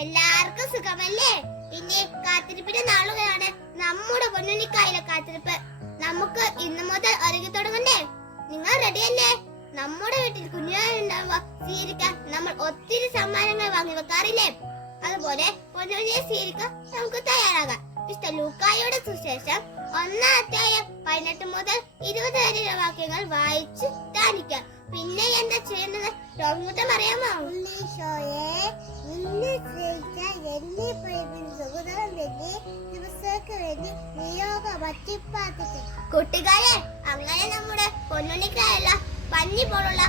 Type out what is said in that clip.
എല്ലാവർക്കും സുഖമല്ലേ? പിന്നെ കാത്തിരിപ്പിന്റെ നാളുകളാണ് നമ്മുടെ പൊന്നുണ്ണിക്കായിലെ കാത്തിരിപ്പ്. നമുക്ക് ഇന്നു മുതൽ ഒരുങ്ങി തുടങ്ങണ്ടേ? നിങ്ങൾ റെഡിയല്ലേ? നമ്മുടെ വീട്ടിൽ കുഞ്ഞുങ്ങളുണ്ടാവുക സ്വീകരിക്കാൻ നമ്മൾ ഒത്തിരി സമ്മാനങ്ങൾ വാങ്ങി വെക്കാറില്ലേ? അതുപോലെ പൊന്നുണ്ണിയെ സ്വീകരിക്കാൻ നമുക്ക് തയ്യാറാകാം. വിശുദ്ധ ലൂക്കായുടെ സുവിശേഷം 1-ാം അധ്യായം 18 മുതൽ 20 വരെയുള്ള വാക്യങ്ങൾ വായിച്ച് ധ്യാനിക്കാം. പിന്നെ എന്താ ചെയ്യുന്നത്? ടോമുട്ടം അറിയാമോ? കൂട്ടുകാരെ, അങ്ങനെ നമ്മുടെ പൊന്നുണ്ണിക്കായുള്ള പഞ്ഞി പോലുള്ള